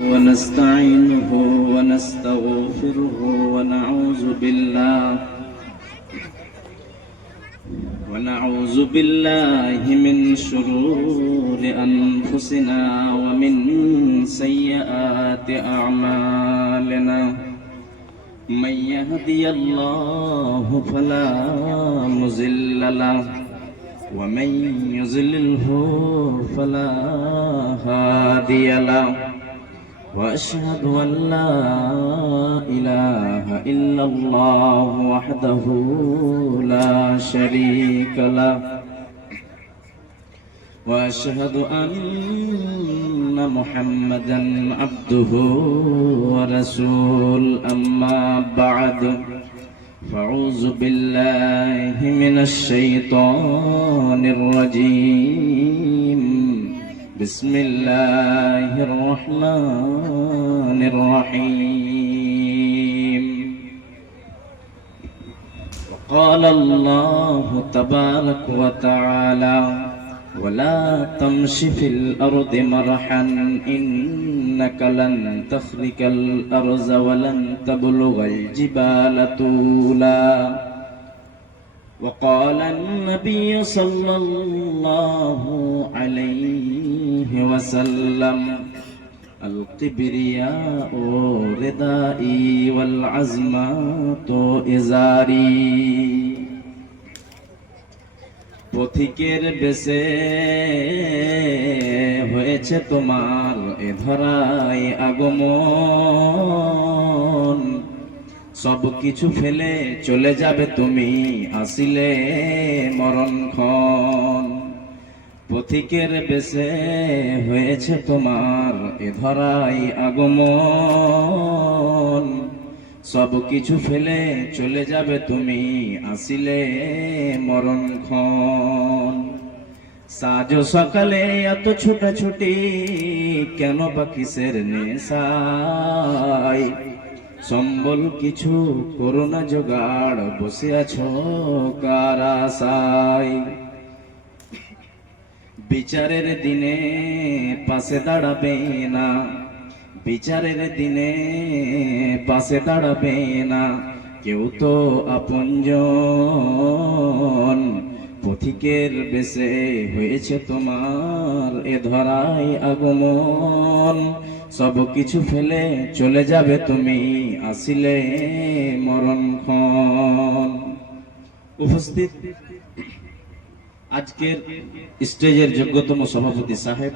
ونستعينه ونستغفره ونعوذ بالله من شرور أنفسنا ومن سيئات أعمالنا من يهدي الله فلا مضل له ومن يضلله فلا هادي له وأشهد أن لا إله إلا الله وحده لا شريك له وأشهد أن محمدا عبده ورسوله أما بعد فأعوذ بالله من الشيطان الرجيم بسم الله الرحمن الرحيم وقال الله تبارك وتعالى ولا تمش في الأرض مرحا إنك لن تخرق الأرض ولن تبلغ الجبال طولا وقال النبي صلى الله عليه وسلم الكبرياء ردائي والعظمة إزاري পথিকের বেশে হয়েছে তোমার এ ধরায় আগমন সব কিছু ফেলে চলে যাবে তুমি আসিলে মরণক্ষণ পথিকের বেশে হয়েছে তোমার এ ধরায় আগমন সব কিছু ফেলে চলে যাবে তুমি আসিলে মরণক্ষণ সাজ সকালে এত ছোটাছুটি কেন বা কিসের নেশায় সম্বল কিছু করোনা জোগাড় বসে আছো কার আশায় বিচারের দিনে পাশে দাঁড়াবে না বিচারের দিনে পাশে দাঁড়াবে না কেউ তো আপনজন পথিকের বেশে হয়েছে তোমার এ ধরায় আগমন সব কিছু ফেলে চলে যাবে তুমি আসিলে মরণক্ষণ উপস্থিত আজকের স্টেজের যোগ্যতম সভাপতি সাহেব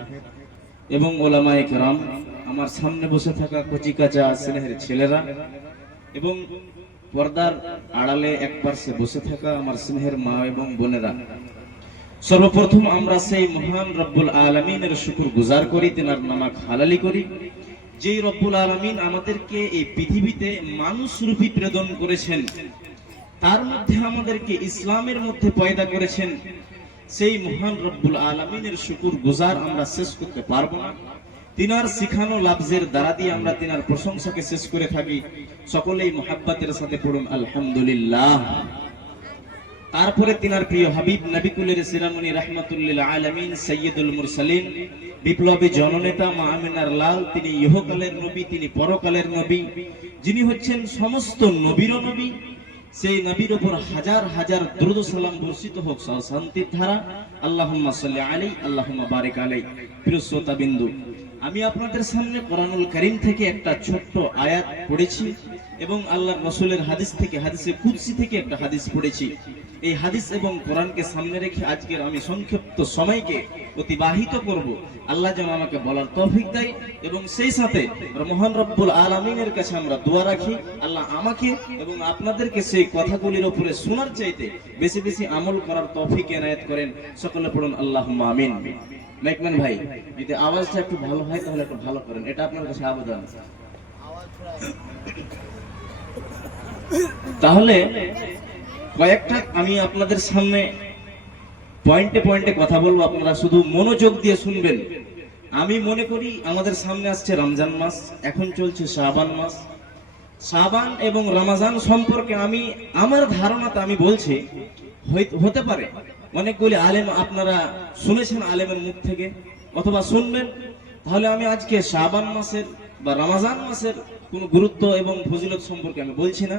এবং ওলামায়ে কেরাম, আমার সামনে বসে থাকা কচিকাচা স্নেহের ছেলেরা এবং পর্দার আড়ালে এক পাশে বসে থাকা আমার স্নেহের মা এবং বোনেরা, সর্বপ্রথম আমরা সেই মহান রব্বুল আলামিনের শুকর গুজার করি, তেনার নামাক হালালি করি, যেই রব্বুল আলামিন আমাদেরকে এই পৃথিবীতে মানুষ রূপী প্রেরণ করেছেন, তার মধ্যে আমাদেরকে ইসলামের মধ্যে পয়দা করেছেন। সেই মহান রব্বুল আলামিনের শুকর গুজার আমরা শেষ করতে পারবো না। তিনার শিখানো লাফজের দ্বারা দিয়ে আমরা তিনার প্রশংসাকে শেষ করে থাকি। সকলেই মুহাব্বতের সাথে পড়ুন আলহামদুলিল্লাহ। তারপরে তিনার প্রিয় হাবিব নবিকুলের শিরামণি রাহমাতুল্লিল আলামিন সাইয়্যিদুল মুরসালিন বিপ্লবী জননেতা মা আমিনার লাল, তিনি ইহকালের নবী, তিনি পরকালের নবী, যিনি হচ্ছেন সমস্ত নবীর নবী। সেই নবীর উপর হাজার হাজার দরুদ সালাম বর্ষিত হোক, শান্তির ধারা। আল্লাহুম্মা সাল্লি আলাইহি আল্লাহুম্মা বারিক আলাইহি। প্রিয় শ্রোতা বিন্দু, আমি আপনাদের সামনে কোরআনুল কারীম থেকে একটা ছোট্ট আয়াত পড়েছি এবং আল্লাহর রাসূলের হাদিস থেকে, হাদিসে কুদসি থেকে একটা হাদিস পড়েছি। এই হাদিস এবং কোরআনকে সামনে রেখে আজকের আমি সংক্ষিপ্ত সময়কে অতিবাহিত করব। আল্লাহ যেন আমাকে বলার তৌফিক দেয় এবং সেই সাথে মহান রব্বুল আলামিনের কাছে আমরা দোয়া রাখি, আল্লাহ আমাকে এবং আপনাদেরকে সেই কথাগুলির উপরে শোনার চাইতে বেশি বেশি আমল করার তৌফিক এনায়েত করেন। সকলে পড়ুন আল্লাহুম্মা আমিন। মাইকম্যান ভাই, যদি আওয়াজটা একটু ভালো হয় তাহলে একটু ভালো করেন, এটা আপনার কাছে আবেদন। তাহলে কয়েকটা আমি আপনাদের সামনে পয়েন্টে পয়েন্টে কথা বলবো, আপনারা শুধু মনোযোগ দিয়ে শুনবেন। আমি মনে করি আমাদের সামনে আসছে রমজান মাস, এখন চলছে শাবান মাস। শাবান এবং রমজান সম্পর্কে আমি আমার ধারণাটা আমি বলছি, হতে পারে অনেকগুলি আলেম আপনারা শুনেছেন আলেমের মুখ থেকে অথবা শুনবেন। তাহলে আমি আজকে শাবান মাসের বা রমজান মাসের কোনো গুরুত্ব এবং ফজিলত সম্পর্কে আমি বলছি না।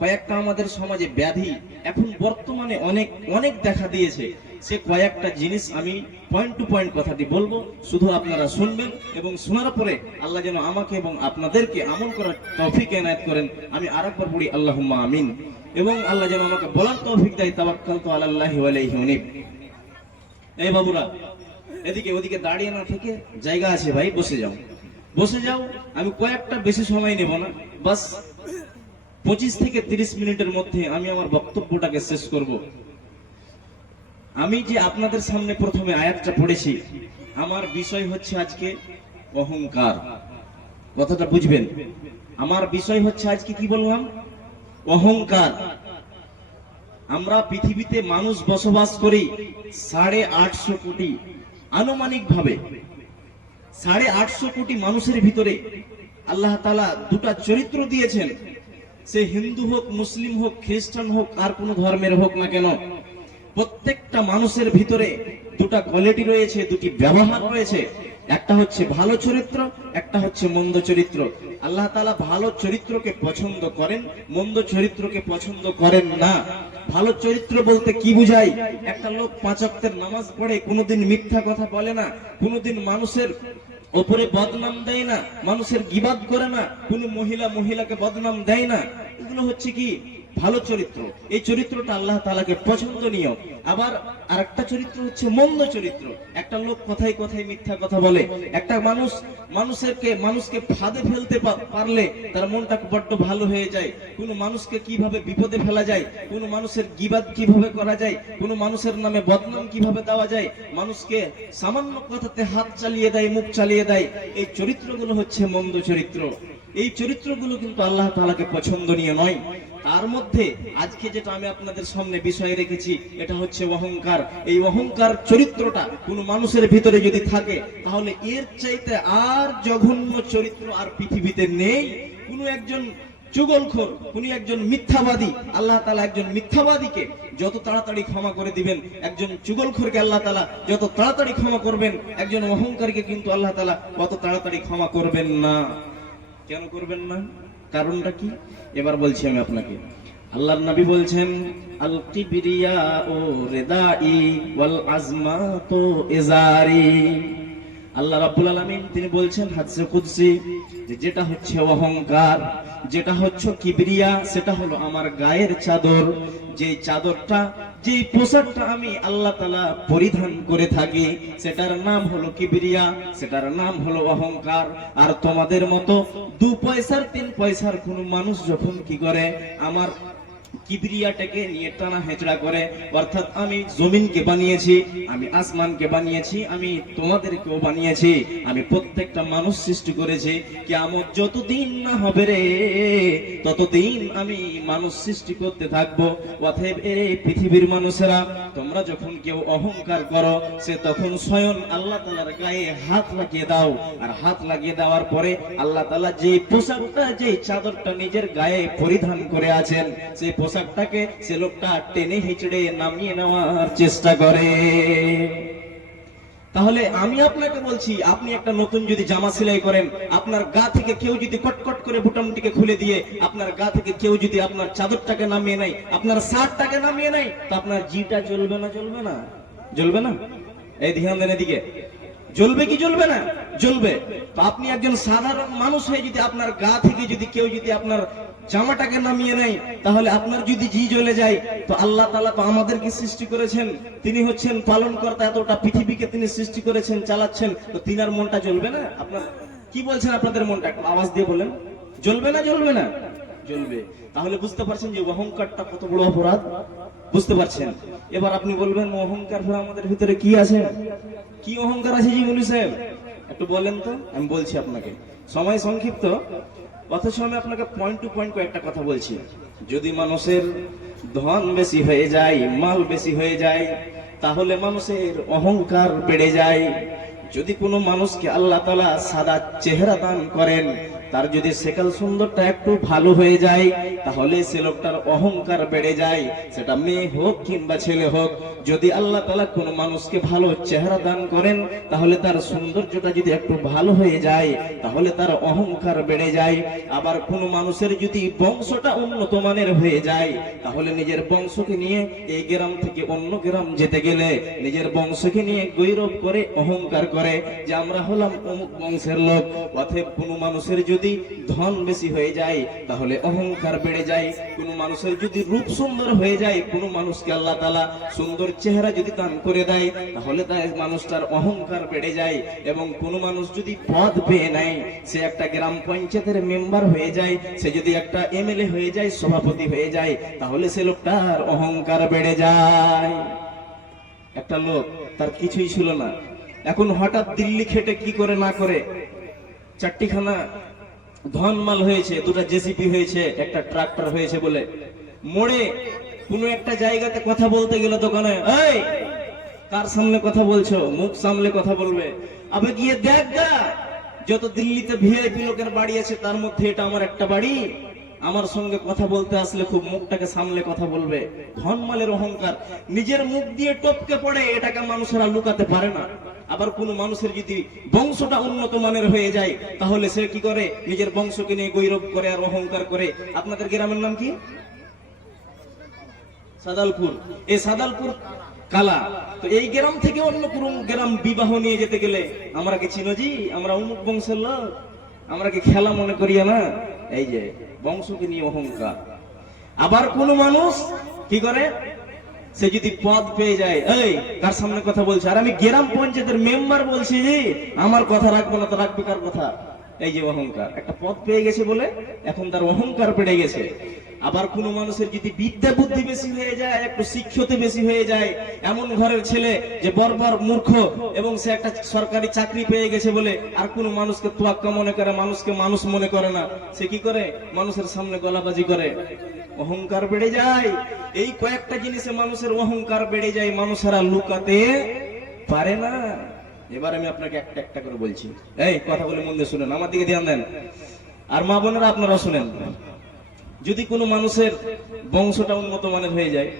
কয়েকটা আমাদের সমাজে ব্যাধি এখন বর্তমানে অনেক অনেক দেখা দিয়েছে, সে কয়েকটা জিনিস আমি পয়েন্ট টু পয়েন্ট কথাটি বলবো, শুধু আপনারা শুনবেন এবং শোনার পরে আল্লাহ যেন আমাকে এবং আপনাদেরকে আমল করার তৌফিক এনায়েত করেন। আমি আরেকবার পড়ি আল্লাহুম্মা আমিন। এবং আল্লাহ যেন আমাকে বলার তৌফিক দেয়, তাওয়াক্কালতু আলাল্লাহি ওয়া আলাইহি উনীব। এই বাবুরা, এদিকে ওদিকে দাঁড়িয়ে না থেকে জায়গা আছে ভাই, বসে যাও, বসে যাও। আমি কয়েকটা বেশি সময় নেব না, বাস 25 থেকে 30 মিনিটের মধ্যে আমি আমার বক্তব্যটাকে শেষ করব। আমি যে আপনাদের সামনে প্রথমে আয়াতটা পড়েছি, আমার বিষয় হচ্ছে আজকে অহংকার। কথাটা বুঝবেন, আমার বিষয় হচ্ছে আজকে কি বললাম, অহংকার। আমরা পৃথিবীতে মানুষ বসবাস করি 850 কোটি, আনুমানিক ভাবে 850 কোটি মানুষের ভিতরে আল্লাহ তাআলা দুটা চরিত্র দিয়েছেন। সে হিন্দু হোক, মুসলিম হোক, খ্রিস্টান হোক, আর কোন ধর্মের হোক না কেন, প্রত্যেকটা মানুষের ভিতরে দুটা কোয়ালিটি রয়েছে, দুটি ব্যবহার রয়েছে। একটা হচ্ছে ভালো চরিত্র, একটা হচ্ছে মন্দ চরিত্র। আল্লাহ তাআলা ভালো চরিত্রকে পছন্দ করেন, মন্দ চরিত্রকে পছন্দ করেন না। ভালো চরিত্র বলতে কি বুঝায়? একটা লোক 5 ওয়াক্তের নামাজ পড়ে, কোনোদিন মিথ্যা কথা বলে না, কোনোদিন মানুষের ওপরে বদনাম দেয় না, মানুষের গীবাত করে না, কোন মহিলাকে বদনাম দেয় না। এগুলো হচ্ছে কি ভালো চরিত্র। এই চরিত্রটা আল্লাহ তাআলাকে পছন্দনীয়। আবার আরেকটা চরিত্র হচ্ছে মন্দ চরিত্র। একটা লোক কথায় কথায় মিথ্যা কথা বলে, একটা মানুষকে ফাঁদে ফেলতে পারলে তার মনটা বড্ড ভালো হয়ে যায়। কোন মানুষকে কিভাবে বিপদে ফেলা যায়, কোন মানুষের গীবাত কিভাবে করা যায়, কোন মানুষের নামে বদনাম কিভাবে দেওয়া যায়, মানুষকে সামান্য কথাতে হাত চালিয়ে দেয়, মুখ চালিয়ে দেয়, এই চরিত্রগুলো হচ্ছে মন্দ চরিত্র। এই চরিত্রগুলো কিন্তু আল্লাহ তাআলাকে পছন্দনীয় নয়। তার মধ্যে আজকে যেটা আমি আপনাদের সামনে বিষয় রেখেছি, এটা হচ্ছে অহংকার। এই অহংকার চরিত্রটা কোন মানুষের ভিতরে যদি থাকে, তাহলে এর চাইতে আর জঘন্য চরিত্র আর পৃথিবীতে নেই। কোন একজন চুগলখোর, কোন একজন মিথ্যাবাদী, আল্লাহ তাআলা একজন মিথ্যাবাদীকে যত তাড়াতাড়ি ক্ষমা করে দিবেন, একজন চুগলখোরকে আল্লাহ তাআলা যত তাড়াতাড়ি ক্ষমা করবেন, একজন অহংকারীকে কিন্তু আল্লাহ তাআলা অত তাড়াতাড়ি ক্ষমা করবেন না। কেন করবেন না? কারণটা কি এবার বলছি আমি আপনাকে। আল্লাহর নবী বলছেন, আল কিবরিয়াউ রিদাই ওয়াল আজমাতু ইজারি। আল্লাহ রাব্বুল আলামিন তিনি বলছেন হাদিসে কুদসি, যেটা হচ্ছে অহংকার, যেটা হচ্ছে কিবরিয়া, সেটা হলো আমার গায়ের চাদর। যে চাদরটা, যে পোশাকটা আমি আল্লাহ তাআলা পরিধান করে থাকি, সেটার নাম হলো কিবরিয়া, সেটার নাম হলো অহংকার। আর তোমাদের মতো 2 পয়সার 3 পয়সার কোন মানুষ যখন কি করে, আমার কিবরিয়াটাকে নিয়ে টানা হেঁচড়া করে, অর্থাৎ আমি জমিনকে বানিয়েছি, আমি আসমানকে বানিয়েছি, আমি তোমাদেরকেও বানিয়েছি, আমি প্রত্যেকটা মানুষ সৃষ্টি করেছি, কিয়ামত যতদিন না হবে রে ততদিন আমি মানুষ সৃষ্টি করতে থাকবো। অতএব এই পৃথিবীর মানুষেরা, তোমরা যখন কেউ অহংকার করো, সে তখন স্বয়ং আল্লাহ তাআলার গায়ে হাত লাগিয়ে দাও। আর হাত লাগিয়ে দেওয়ার পরে আল্লাহ তাআলা যে পোশাকটা, যে চাদরটা নিজের গায়ে পরিধান করে আছেন, সেই পোশাকটাকে সে লোকটা টেনে হিচড়ে নামিয়ে নেওয়ার চেষ্টা করে। তাহলে আমি আপনাকে বলছি, আপনি একটা নতুন যদি জামা সেলাই করেন, আপনার গা থেকে কেউ যদি কটকট করে বুটামটিকে খুলে দিয়ে, আপনার গা থেকে কেউ যদি আপনার চাদরটাকে নামিয়ে নেয়, আপনার শার্টটাকে নামিয়ে নেয়, তো আপনার জিটা জ্বলবে না? জ্বলবে না? জ্বলবে না? এই ধ্যান দেন এদিকে, জ্বলবে কি জ্বলবে না? জ্বলবে। তো আপনি একজন সাধারণ মানুষ হয়ে যদি আপনার গা থেকে যদি কেউ যদি আপনার জামাটাকে নামিয়ে নেয়, তাহলে আপনার যদি জি জ্বলে যায়, তো আল্লাহ তাআলা তো আমাদেরকে সৃষ্টি করেছেন, তিনি হচ্ছেন পালনকর্তা, এতটা পৃথিবীকে তিনি সৃষ্টি করেছেন, চালাচ্ছেন, তো তিনার মনটা জ্বলবে না? আপনার কি বলছেন? আপনাদের মনটা একটু আওয়াজ দিয়ে বলেন, জ্বলবে না? জ্বলবে না? জ্বলবে। তাহলে বুঝতে পারছেন যে অহংকারটা কত বড় অপরাধ? বুঝতে পারছেন? এবার আপনি বলবেন, অহংকার আমাদের ভিতরে কি আছে? কি অহংকার আছে জীবনী সাহেব, একটু বলেন তো। আমি বলছি আপনাকে, সময় সংক্ষিপ্ত, অথচ আমি আপনাকে পয়েন্ট টু পয়েন্ট কয়েকটা কথা বলছি। যদি মানুষের ধন বেশি হয়ে যায়, মাল বেশি হয়ে যায়, তাহলে মানুষের অহংকার বেড়ে যায়। যদি কোনো মানুষকে আল্লাহ তাআলা সাদা চেহারা দান করেন, তার যদি সেকাল সুন্দরটা একটু ভালো হয়ে যায়, তাহলে সে লোকটার অহংকার বেড়ে যায়, সেটা মেয়ে হোক কিংবা ছেলে হোক। যদি আল্লাহ তাআলা কোনো মানুষকে ভালো চেহারা দান করেন, তাহলে তার সৌন্দর্যটা যদি একটু ভালো হয়ে যায়, তাহলে তার অহংকার বেড়ে যায়। আবার কোনো মানুষের যদি বংশটা উন্নত মানের হয়ে যায়, তাহলে নিজের বংশকে নিয়ে এই গ্রাম থেকে অন্য গ্রাম যেতে গেলে নিজের বংশকে নিয়ে গৌরব করে, অহংকার করে যে আমরা হলাম অমুক বংশের লোক। অতএব কোনো মানুষের যদি ধন বেশি হয়ে যায়, তাহলে অহংকার বেড়ে যায়। কোনো মানুষের যদি রূপ সুন্দর হয়ে যায়, কোনো মানুষকে আল্লাহ তাআলা সুন্দর চেহারা যদি দান করে দেয়, তাহলে তার মানুষটার অহংকার বেড়ে যায়। এবং কোনো মানুষ যদি পদ পেয়ে নেয়, সে একটা গ্রাম পঞ্চায়েতের মেম্বার হয়ে যায়, সে যদি একটা এমএলএ হয়ে যায়, সভাপতি হয়ে যায়, তাহলে সে লোকটার অহংকার বেড়ে যায়। একটা লোক, তার কিছুই ছিল না, এখন হঠাৎ দিল্লি খেটে কি করে না করে চারটিখানা ধনমাল হয়েছে, দুটা জেসিপি হয়েছে, একটা ট্রাক্টর হয়েছে বলে মোড়ে কোনো একটা জায়গাতে কথা বলতে গেলে দোকানে, এই কার সামনে কথা বলছো, মুখ সামলে কথা বলবে। আবে গিয়ে দেখ গা, যত দিল্লিতে ভিআইপি লোকের বাড়ি আছে তার মধ্যে এটা আমার একটা বাড়ি, আমার সঙ্গে কথা বলতে আসলে খুব মুখটাকে সামলে কথা বলবে। ধনমালের অহংকার নিজের মুখ দিয়ে টপকে পড়ে, এটাকে মানুষেরা লুকাতে পারে না। আবার কোন মানুষের যদি বংশটা উন্নত মানের হয়ে যায়, তাহলে সে কি করে, নিজের বংশকে নিয়ে গৌরব করে আর অহংকার করে। আপনাদের গ্রামের নাম কি? সাদালপুর। এই সাদালপুর কালা। তো এই গ্রাম থেকে অন্য কোন গ্রাম বিবাহ নিয়ে যেতে গেলে, আমরা কি চিনো জি, আমরা অমুক বংশের লোক, আমরা কি খেলা মনে করিয়া না? এই যে বংশকে নিয়ে অহংকার। আবার কোন মানুষ কি করে, সে যদি পদ পেয়ে যায়, এই কার সামনে কথা বলছে, আর আমি গ্রাম পঞ্চায়েতের মেম্বার বলছি জি, আমার কথা রাখবো না তো রাখবে কার কথা? এই যে অহংকার, একটা পদ পেয়ে গেছে বলে এখন তার অহংকার বেড়ে গেছে। আবার কোন মানুষের যদি বিদ্যা বুদ্ধি বেশি হয়ে যায়, একটু শিক্ষিত বেশি হয়ে যায়, এমন ঘরের ছেলে যে বর্বর মূর্খ, এবং সে একটা সরকারি চাকরি পেয়ে গেছে বলে আর কোন মানুষকে তোয়াক্কা মনে করে, মানুষকে মানুষ মনে করে না, সে কি করে, মানুষের সামনে গলাবাজি করে, অহংকার বেড়ে যায়। এই কয়েকটা জিনিসে মানুষের অহংকার বেড়ে যায়, মানুষেরা লুকাতে পারে না। এবার আমি আপনাকে একটা একটা করে বলছি, এই কথাগুলো মন দিয়ে শুনেন, আমার দিকে ধ্যান দেন, আর মা বোনেরা আপনারা শুনেন। যদি কোনো মানুষের বংশটা উন্নত মানের হয়ে যায়,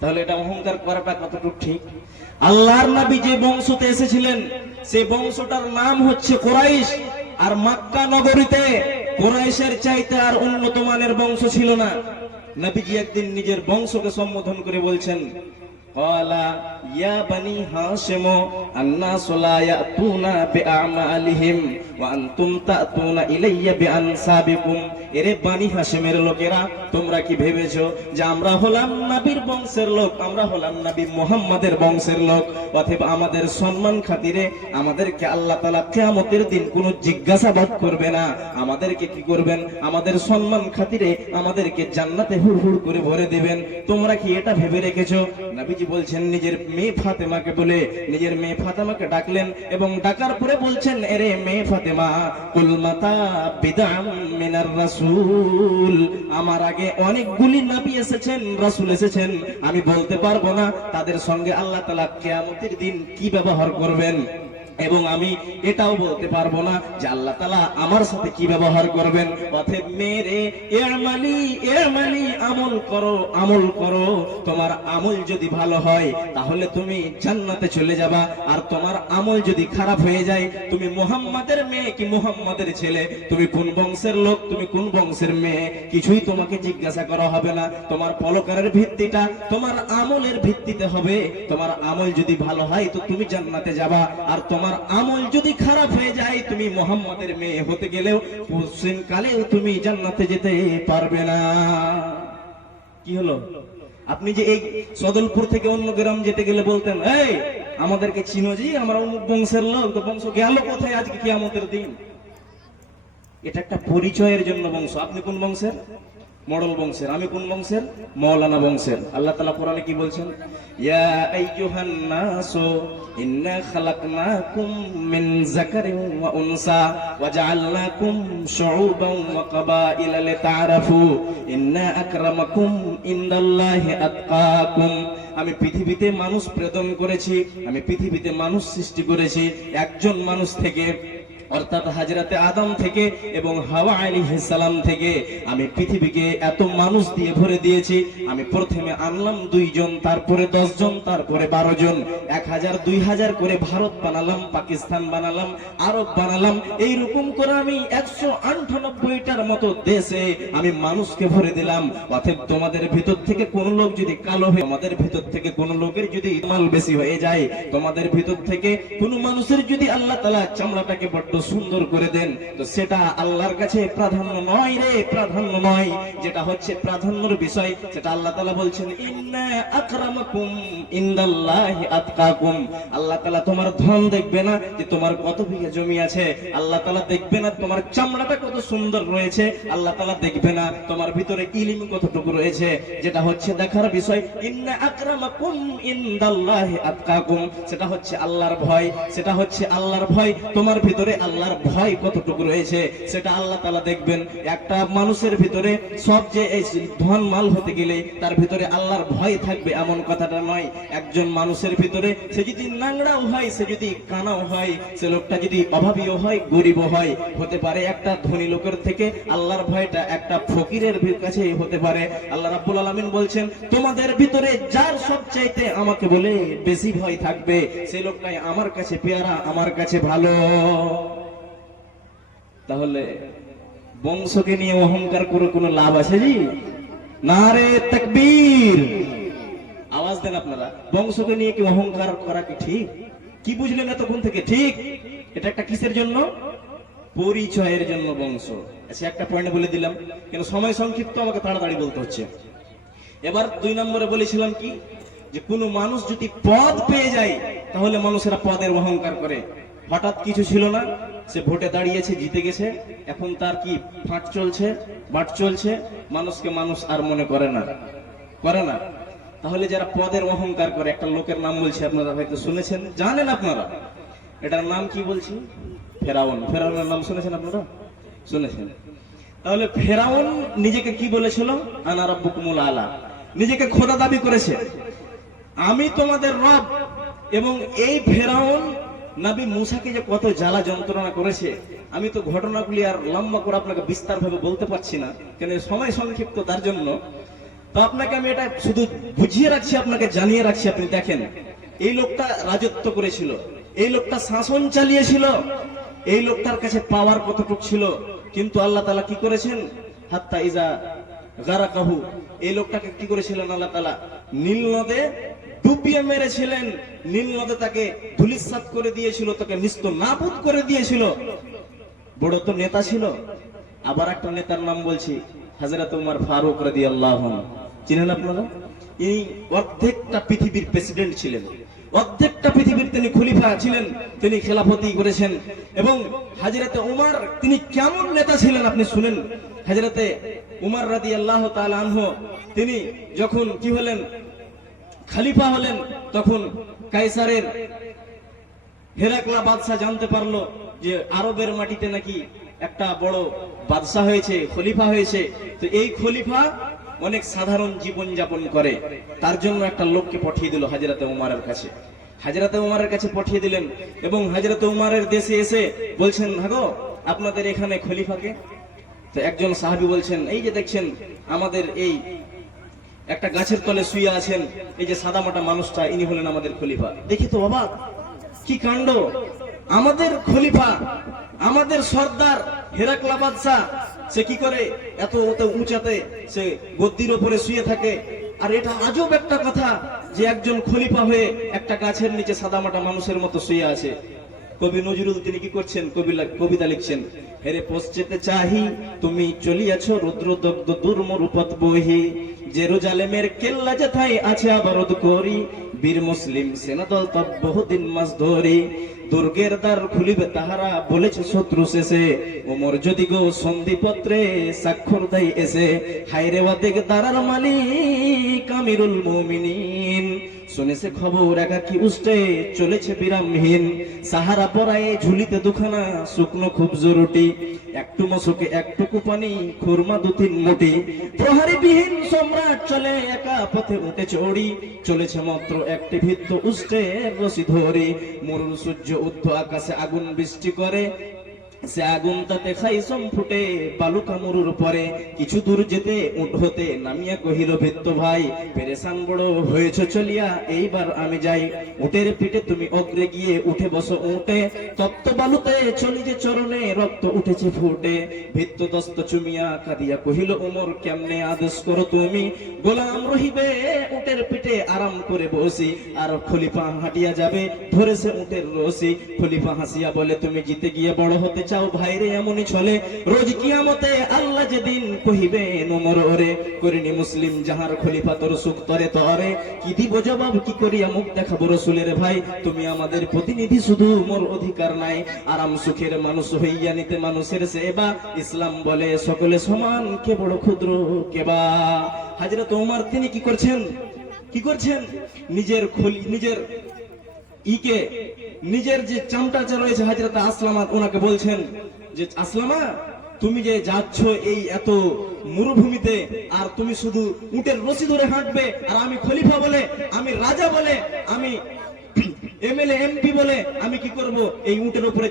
তাহলে এটা অহংকার করাটা কতটুকু ঠিক? আল্লাহর নবী যে বংশতে এসেছিলেন, সেই বংশটার নাম হচ্ছে কুরাইশ। আর মক্কা নগরীতে কুরাইশের চাইতে আর উন্নত মানের বংশ ছিল না। নবীজি একদিন নিজের বংশকে সম্বোধন করে বলছেন, ক্বালা ইয়া বানি হাশিম আন্নাসু লা ইয়াতুনা বিআমালিহিম ওয়া আনতুম তাতুনা ইলাইয়া বিআনসাবিকুম। এরে বানি হাশিমের লোকেরা, তোমরা কি ভেবেছো যে আমরা হলাম নবীর বংশের লোক, আমরা হলাম নবী মুহাম্মাদের বংশের লোক, অতএব আমাদের সম্মান খাতিরে আমাদেরকে আল্লাহ তাআলা কিয়ামতের দিন কোনো জিজ্ঞাসাবাদ করবে না। আমাদেরকে কি করবেন, আমাদের সম্মান খাতিরে আমাদেরকে জান্নাতে হুড়হুড় করে ভরে দেবেন। তোমরা কি এটা ভেবে রেখেছো? নবীজি বলছেন, নিজের মেয়ে ফাতেমাকে বলে নিজের মেয়ে ফাতেমাকে ডাকলেন, এবং ডাকার পরে বলছেন, এরে মেয়ে ফাতেমা, কুল মাতা বিদআম মিনার রাসূল। আমার আগে অনেকগুলি নবী এসেছেন, রাসূল এসেছেন, আমি বলতে পারবো না তাদের সঙ্গে আল্লাহ তাআলা কিয়ামতের দিন কি ব্যবহার করবেন, এবং আমি এটাও বলতে পারবো না যে আল্লাহ তাআলা আমার সাথে কি ব্যবহার করবেন। অতএব মেরে এরমালি আমল করো, আমল করো। তোমার আমল যদি ভালো হয়, তাহলে তুমি জান্নাতে চলে যাবা। আর তোমার আমল যদি খারাপ হয়ে যায়, তুমি মুহাম্মাদের মেয়ে কি মুহাম্মাদের ছেলে, তুমি কোন বংশের লোক, তুমি কোন বংশের মেয়ে, কিছুই তোমাকে জিজ্ঞাসা করা হবে না। তোমার পরকালের ভিত্তিটা তোমার আমলের ভিত্তিতে হবে। তোমার আমল যদি ভালো হয় তো তুমি জান্নাতে যাবা, আর তোমার আমল যদি খারাপ হয়ে যায়, তুমি মুহাম্মাদের মেয়ে হতে গেলেও পশ্চিম কালেও তুমি জান্নাতে যেতে পারবে না। কি হলো? আপনি যে এই সদলপুর থেকে অন্য গ্রাম যেতে গেলে বলতেন, এই আমাদেরকে চিনো জি, আমরা অমুক বংশের লোক, তো বংশ গেল কোথায় আজকে কিয়ামতের দিন? এটা একটা পরিচয়ের জন্য বংশ। আপনি কোন বংশের? মডল বংশের। আমি কোন বংশের? মাওলানা বংশের। আল্লাহ তাআলা কোরআনে কি বলছেন? ইয়া আইয়ুহান নাসু ইন্না খালাকনাকুম মিন যাকারিন ওয়া উনসা ওয়া জাআলনাকুম শুউবান ওয়া কাবাইলা লিতাআরাফু ইন্না আকরামাকুম ইনদাল্লাহি আতকাকুম। আমি পৃথিবীতে মানুষ প্রেরণ করেছি, আমি পৃথিবীতে মানুষ সৃষ্টি করেছি একজন মানুষ থেকে, অর্থাৎ হযরতে আদম থেকে এবং হাওয়া আলাইহিস সালাম থেকে। আমি পৃথিবীকে এত মানুষ দিয়ে ভরে দিয়েছি। আমি প্রথমে আনলাম 2 জন, তারপরে 10 জন, তারপরে 12 জন, 1000 2000 করে ভারত বানালাম, পাকিস্তান বানালাম, আরব বানালাম। এই রকম করে আমি 198টার মতো দেশে আমি মানুষকে ভরে দিলাম। অতএব তোমাদের ভিতর থেকে কোন লোক যদি কালো হয়, তোমাদের ভিতর থেকে কোন লোকের যদি ইমাল বেশি হয়ে যায়, তোমাদের ভিতর থেকে কোন মানুষের যদি আল্লাহ তাআলা চামড়াটাকে বড় সুন্দর করে দেন, তো সেটা আল্লাহর কাছে প্রাধান্য নয় রে, প্রাধান্য নয়। যেটা হচ্ছে প্রাধান্যর বিষয়, সেটা আল্লাহ তাআলা বলছেন ইন্না আকরামাকুম ইনদাল্লাহি আতকাকুম। আল্লাহ তাআলা তোমার ধন দেখবে না যে তোমার কত বিঘা জমি আছে, আল্লাহ তাআলা দেখবে না তোমার চামড়াটা কত সুন্দর রয়েছে, আল্লাহ তাআলা দেখবে না তোমার ভিতরে ইলম কতটুকু রয়েছে। যেটা হচ্ছে দেখার বিষয় ইন্না আকরামাকুম ইনদাল্লাহি আতকাকুম, সেটা হচ্ছে আল্লাহর ভয়, সেটা হচ্ছে আল্লাহর ভয়। তোমার ভিতরে আল্লাহর ভয় কতটুকু রয়েছে সেটা আল্লাহ তাআলা দেখবেন। একটা মানুষের ভিতরে সব যে এই ধন মাল হতে গেলে তার ভিতরে আল্লাহর ভয় থাকবে এমন কথাটা নয়। একজন মানুষের ভিতরে সে যদি নাংড়াও হয়, সে যদি কানাও হয়, সে লোকটা যদি অভাবীও হয়, গরিবও হয়, হতে পারে একটা ধনী লোকের থেকে আল্লাহর ভয়টা একটা ফকিরের কাছে হতে পারে। আল্লাহ রাব্বুল আলামিন বলছেন তোমাদের ভিতরে যার সবচাইতে আমাকে বলে বেশি ভয় থাকবে, সেই লোকটাই আমার কাছে পেয়ারা, আমার কাছে ভালো। তাহলে বংশকে নিয়ে অহংকার করে কোনো লাভ আছে জি? নারে তাকবীর, আওয়াজ দেন আপনারা। বংশকে নিয়ে কি অহংকার করা কি ঠিক? কি বুঝলেন এতক্ষণ থেকে? ঠিক, এটা একটা কিসের জন্য? পরিচয়ের জন্য বংশ। আচ্ছা, একটা পয়েন্ট বলে দিলাম, কিন্তু সময় সংক্ষিপ্ত, আমাকে তাড়াতাড়ি বলতে হচ্ছে। এবার 2 নম্বরে বলেছিলাম কি, যে কোনো মানুষ যদি পদ পেয়ে যায় তাহলে মানুষেরা পদের অহংকার করে। হঠাৎ কিছু ছিল না, সে ভোটে দাঁড়িয়েছে, জিতে গেছে, এখন তার কি ফাঁট চলছে, বাট চলছে, মানুষকে মানুষ আর মনে করে না, করে না। তাহলে যারা পদের অহংকার করে, একটা লোকের নাম বলছি, আপনারা হয়তো শুনেছেন, জানেন আপনারা, এটার নাম কি বলছি? ফেরাউন। ফেরাউনের নাম শুনেছেন আপনারা? শুনেছেন। তাহলে ফেরাউন নিজেকে কি বলেছিল? আনা রাব্বুকুমুল আলা। নিজেকে খোদা দাবি করেছে, আমি তোমাদের রব। এবং এই ফেরাউন নবী মুসাকে যে কত জ্বালা যন্ত্রণা করেছে, আমি তো ঘটনাগুলি আর লম্বা করে আপনাকে বিস্তারভাবে বলতে পারছি না, কেন সময় সংক্ষিপ্ত, তার জন্য। তো আপনাকে আমি এটা শুধু বুঝিয়ে রাখছি, আপনাকে জানিয়ে রাখছি। আপনি দেখেন, এই লোকটা রাজত্ব করেছিল, এই লোকটা শাসন চালিয়েছিল, এই লোকটার কাছে পাওয়ার কতটুকু ছিল, কিন্তু আল্লাহ তাআলা কি করেছেন? হাত্তা ইজা গারাকাহু, এই লোকটাকে কি করেছিলেন আল্লাহ তাআলা? নীল নদে ডুবিয়ে মেরেছিলেন। নীল নদে তাকে ধূলিসাৎ করে দিয়েছিল, তাকে নিস্ত নাবুদ করে দিয়েছিল। বড় তো নেতা ছিল। আবার একটা নেতার নাম বলছি, হযরত উমর ফারুক রাদিয়াল্লাহু আনহু। চিনেন আপনারা? এই অর্ধেকটা পৃথিবীর প্রেসিডেন্ট ছিলেন, অর্ধেকটা পৃথিবীর তিনি খলিফা ছিলেন, তিনি খেলাফতি করেছেন। এবং হযরত উমর তিনি কেমন নেতা ছিলেন আপনি শুনেন। হযরতে উমর রাদিয়াল্লাহু তাআলা আনহু তিনি যখন কি হলেন, খলিফা হলেন, তখন কায়সারের হেরাকলা বাদশা জানতে পারলো যে আরবের মাটিতে নাকি একটা বড় বাদশা হয়েছে, খলিফা হয়েছে। তো এই খলিফা অনেক সাধারণ জীবন যাপন করে, তার জন্য একটা লোককে পাঠিয়ে দিল হযরতে উমরের কাছে। হযরতে উমরের কাছে পাঠিয়ে দিলেন এবং হযরতে উমরের দেশে এসে বলছেন, হাগো আপনাদের এখানে খলিফাকে? তো একজন সাহাবী বলছেন, এই যে দেখছেন আমাদের এই একটা গাছের তলে শুয়ে আছেন, এই যে সাদামাটা মানুষটা, ইনি হলেন আমাদের খলিফা। দেখি তো বাবা, কি কাণ্ড! আমাদের খলিফা, আমাদের সর্দার হেরাকলা বাদশা, সে কি করে এত উঁচাতে সে গদ্দির উপরে শুয়ে থাকে। আর এটা আজব একটা কথা যে একজন খলিফা হয়ে একটা গাছের নিচে সাদামাটা মানুষের মতো শুয়ে আছে। কবি নজরুল তিনি কি করছেন, কবিতা লিখছেন, হেরে পশ্চাতে চাহি তুমি চলিয়াছ রুদ্রদগ্ধ দুর্মরূপত বহি, জেরুজালেমের কেল্লা যেথায় আছে অবরোধ করি, বীর মুসলিম সেনাদল তব বহুদিন মাস ধরে দুর্গের দ্বার খুলিবে তাহারা বলেছে শত্রু শেষে ওমর যদি গো সন্ধিপত্রে স্বাক্ষর দেয় এসে হায়রে ওয়াদেক দারার মালিক আমিরুল মুমিনিন শুনেছে খবর একাকি উষ্টে চলেছে বিরামহীন সাহারা পরায়ে ঝুলিতে দুখানা শুকনো খুব জরুটি একটু মশুকে একটুকু পানি খুরমা 2-3 মুঠি প্রহরী বিহীন সম্রাট চলে একা পথে উঠে চড়ি চলেছে মাত্র একটি ভিত্ত উষ্টে রশি ধরে মরুর সূর্য ঊর্ধ্ব আকাশে আগুন বৃষ্টি করে সে আগুন তাতে খাইসম ফুটে বালুকা মরুর পরে কিছু দূর যেতে উঠ হতে নামিয়া কহিল ভিত্ত ভাই পেরেশান বড় হয়েছ চলিয়া এইবার আমি যাই উটের পিঠে তুমি অগ্রে গিয়ে উঠে বসো উঠে তপ্ত বালুতে চলি যে চরণে রক্ত উঠেছে ফুটে ভিত্ত দস্ত চুমিয়া কাঁদিয়া কহিল ওমর কেমনে আদেশ করো তুমি গোলাম রহিবে উটের পিঠে আরাম করে বসি আর খলিফা হাঁটিয়া যাবে ধরেছে উটের রশি খলিফা হাসিয়া বলে তুমি জিতে গিয়ে বড় হতে চাও ভাইরে এমনই চলে রোজ কিয়ামতে আল্লাহ যেদিন কহিবে ওমর ওরে করিনি মুসলিম যাহার খলিফা তোর সুখ তরে তরে কি দিব জবাব কি করিয়া মুখ দেখাবো রসুলের ভাই তুমি আমাদের প্রতিনিধি শুধু মোর অধিকার নাই আরাম সুখের মানুষ হইয়া নিতে মানুষের সেবা ইসলাম বলে সকলে সমান কে বড় ক্ষুদ্র কেবা হযরত ওমর তিনি কি করছেন নিজের নিজের যে চামটাচা রয়েছে হযরত আসলামা ওনাকে বলছেন যে আসলামা তুমি যে যাচ্ছ এই এত মরুভূমিতে আর তুমি শুধু উটের রশি ধরে হাঁটবে আর আমি খলিফা বলে আমি রাজা বলে আমি এমএলএ এমপি বলে আমি কি করব এই উটের উপরে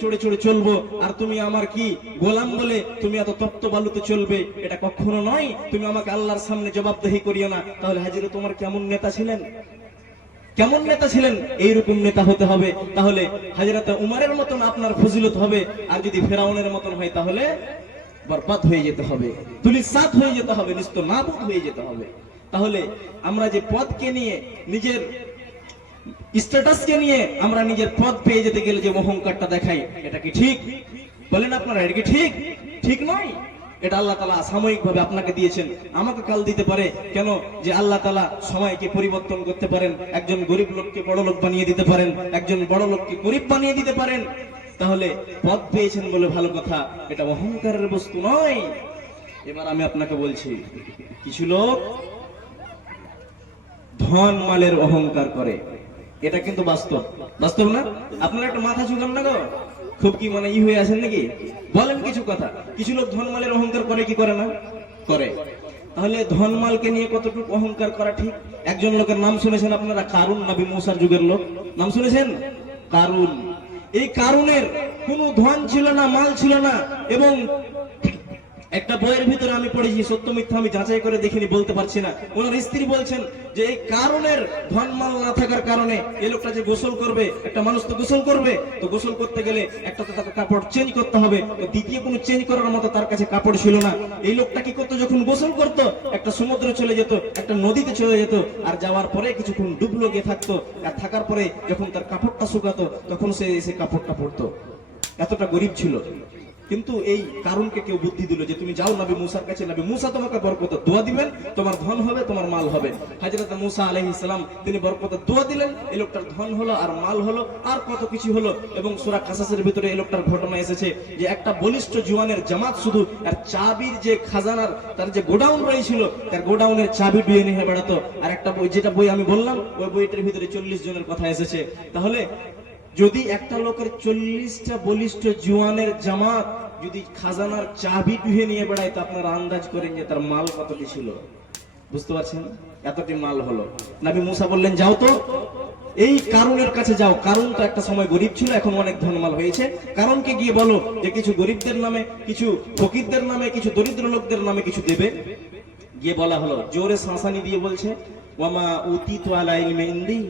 চড়ে চলবো আর তুমি আমার কি গোলাম বলে তুমি এত তপ্ত বালুতে চলবে এটা কখনো নয় তুমি আমাকে আল্লাহর সামনে জবাবদিহি করিও না তাহলে হযরত ওমর কেমন নেতা ছিলেন এইরকম নেতা হতে হবে তাহলে হযরত উমরের মতন আপনার ফজিলত হবে আর যদি ফেরাউনের মতন হয় তাহলে বরবাদ হয়ে যেতে হবে তুলিসাত হয়ে যেতে হবে নিস্তনাবুদ হয়ে যেতে হবে তাহলে আমরা যে পদকে নিয়ে নিজের স্ট্যাটাসকে নিয়ে আমরা নিজের পদ পেয়ে যেতে গেলে যে অহংকারটা দেখাই এটা কি ঠিক বলেন আপনারা এটা কি ঠিক নয় এটা আল্লাহ তাআলা সাময়িক ভাবে আপনাকে দিয়েছেন আমাকে কাল দিতে পারে কেন যে আল্লাহ তাআলা সময়কে পরিবর্তন করতে পারেন একজন গরিব লোককে বড় লোক বানিয়ে দিতে পারেন একজন বড় লোককে গরিব বানিয়ে দিতে পারেন তাহলে পদ পেয়েছেন বলে ভালো কথা এটা অহংকারের বস্তু নয় এবার আমি আপনাকে বলছি কিছু লোক ধন মালের অহংকার করে এটা কিন্তু বাস্তব না আপনারা একটা মাথা ঝুঁকান না গো খুব কি মানে হয়ে আছেন নাকি বলেন কিছু কথা কিছু লোক ধনমালের অহংকার করে কি করে না করে তাহলে ধনমালকে নিয়ে কতটুকু অহংকার করা ঠিক একজন লোকের নাম শুনেছেন আপনারা কারুন নবী মুসার যুগের লোক নাম শুনেছেন কারুন এই কারুনের কোনো ধন ছিল না মাল ছিল না এবং একটা বইয়ের ভিতরে আমি পড়েছি সত্য মিথ্যা আমি যাচাই করে দেখিনি বলতে পারছি না ওনার স্ত্রী বলছেন যে এই কারণের ধনমাল না থাকার কারণে এই লোকটা যে গোসল করবে একটা মানুষ তো গোসল করবে তো গোসল করতে গেলে একটা তো তাকে কাপড় চেঞ্জ করতে হবে তো দ্বিতীয় কোনো চেঞ্জ করার মতো তার কাছে কাপড় ছিল না এই লোকটা কি করতো যখন গোসল করতো একটা সমুদ্রে চলে যেত একটা নদীতে চলে যেত আর যাওয়ার পরে কিছুক্ষণ ডুবলো গিয়ে থাকতো আর থাকার পরে যখন তার কাপড়টা শুকাতো তখন সে এসে কাপড়টা পরতো এতটা গরিব ছিল কিন্তু এই কারণকে কেউ বুদ্ধি দিল যে তুমি যাও নবী মুসার কাছে নবী মুসা তোমাকে বরকত দোয়া দিবেন তোমার ধন হবে তোমার মাল হবে হযরত মুসা আলাইহিস সালাম তিনি বরকত দোয়া দিলেন এই লোকটার ধন হলো আর মাল হলো আর কত কিছু হলো এবং সূরা কাসাসের ভিতরে এই লোকটার ঘটনা এসেছে যে একটা বলিষ্ঠ জওয়ানের জামাত শুধু আর চাবির যে খাজানার তার যে গোডাউন রয়েছিল তার গোডাউনের চাবি দিয়ে নিয়ে বেড়াতো আর একটা বই যেটা বই আমি বললাম ওই বইটার ভিতরে 40 জনের কথা এসেছে তাহলে যদি একটা লোকের 40টা বলিষ্ঠ জওয়ানের জামাত যদি খাজানার চাবি ধুয়ে নিয়ে বেড়ায় তো আপনারা আন্দাজ করেন যে তার মাল কতটি ছিল বুঝতে পারছেন এতটি মাল হলো নবী মুসা বললেন যাও তো এই কারণের কাছে যাও কারণ তো একটা সময় গরিব ছিল এখন অনেক ধনমাল হয়েছে কারণকে গিয়ে বলো যে কিছু গরিবদের নামে কিছু ফকিরদের নামে কিছু দরিদ্র লোকদের নামে কিছু দেবে গিয়ে বলা হলো জোরে শাসানি দিয়ে বলছে ওয়ামা উতিতু আলা ইলমি ইনদি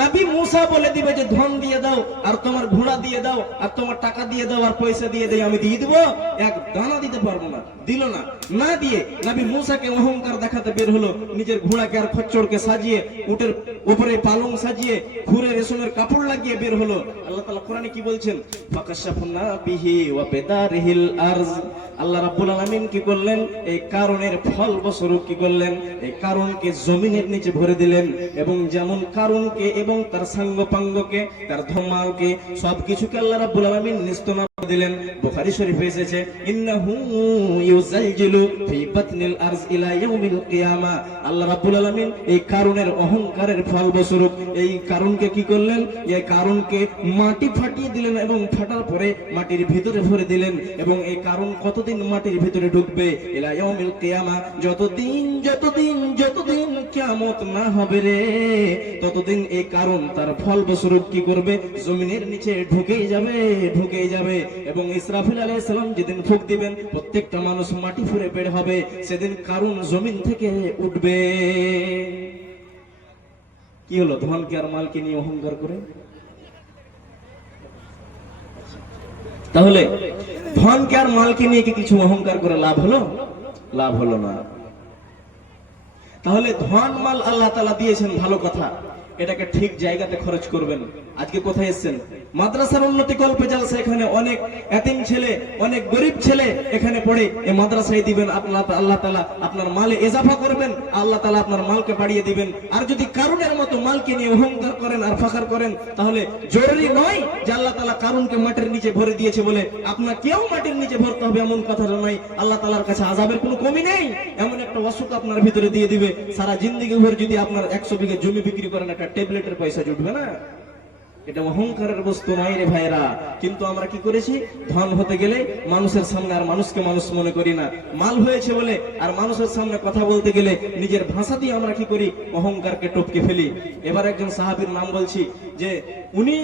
নবী মুসা বলে দিবে যে ধন দিয়ে দাও আর তোমার ঘোড়া দিয়ে দাও আর তোমার টাকা দিয়ে দাও আর পয়সা দিয়ে দেই আমি দিয়ে দিব এক দানা দিতে পারবো না দিল না দিয়ে নবী মুসাকে অহংকার দেখাতে বের হলো নিজের ঘোড়াকে আর খচ্চরকে সাজিয়ে উটের উপরে পালং সাজিয়ে খুরে রেশমের কাপড় লাগিয়ে বের হলো আল্লাহ তাআলা কোরআনে কি বলছেন ফাকাশাফনা বিহি ওয়া বিদারিহিল আরজ আল্লাহ রাব্বুল আলামিন কি করলেন, এই কারণের ফল বস্বরূপ কি করলেন, এই কারণকে জমিনের নিচে ভরে দিলেন। এবং যেমন কারণকে এবং তার সাঙ্গপাঙ্গকে, তার ধমালকে, সবকিছুকে আল্লাহ রাব্বুল আলামিন নিস্তনা দিলেন। বুখারী শরীফে এসেছে, ইন্নাহু ইউজালজিলু ফি বাতনিল আরজ ইলা ইয়াউমিল কিয়ামা। আল্লাহ রাব্বুল আলামিন এই কারণের অহংকারের ফল বস্বরূপ এই কারণকে কি করলেন, এই কারণকে মাটি ফাটিয়ে দিলেন এবং ফাটার পরে মাটির ভিতরে ভরে দিলেন। এবং এই কারণ কতদিন মাটির ভিতরে ঢুকবে, ইলা ইয়াউমিল কিয়ামা, যতদিন যতদিন যতদিন কিয়ামত না হবে রে, ততদিন এই কারণ তার ফল বস্বরূপ কি করবে, জমিনের নিচে ঢুকেই যাবে, ঢুকেই যাবে। এবং ইসরাফিল আলাইহিস সালাম যেদিন ফুঁক দিবেন, প্রত্যেকটা মানুষ মাটি ফুঁড়ে বের হবে, সেদিন কারণ জমিন থেকে উঠবে। কি হলো, ধনকে আর মালকে নিয়ে অহংকার করে? তাহলে ধনকে আর মালকে নিয়ে কি কিছু অহংকার করে লাভ হলো? লাভ হলো না। তাহলে ধন মাল আল্লাহ তাআলা দিয়েছেন, ভালো কথা, এটাকে ঠিক জায়গাতে খরচ করবেন। আজকে কোথায় এসেছেন? মাদ্রাসার উন্নতি কল্পে জালসা, এখানে অনেক এতিম ছেলে, অনেক গরিব ছেলে এখানে পড়ে, এই মাদ্রাসায় দিবেন। আল্লাহ তাআলা আপনার মালে ইজাফা করবেন, আল্লাহ তাআলা আপনার মালকে বাড়িয়ে দিবেন। আর যদি কারুনের মতো মালকে নিয়ে অহংকার করেন আর ফাখার করেন, তাহলে জরুরি নয় যে আল্লাহ তাআলা কারুনকে মাটির নিচে ভরে দিয়েছে বলে আপনার কেউ মাটির নিচে ভরতে হবে, এমন কথাটা নয়। আল্লাহ তাআলার কাছে আযাবের কোনো কমি নেই। এমন একটা অসুখ আপনার ভিতরে দিয়ে দিবে, সারা জিন্দেগি ভর যদি আপনার 100 বিঘা জমি বিক্রি করেন, একটা ট্যাবলেটের পয়সা জুটবে না। এটা অহংকারের বস্তু নয় রে ভাইরা। কিন্তু আমরা কি করেছি, ধন হতে গেলে মানুষের সামনে আর মানুষকে মানুষ মনে করি না। মাল হয়েছে বলে আর মানুষের সামনে কথা বলতে গেলে নিজের ভাষা দিয়ে আমরা কি করি, অহংকারকে টপকে ফেলি। এবার একজন সাহাবীর নাম বলছি, যে উনি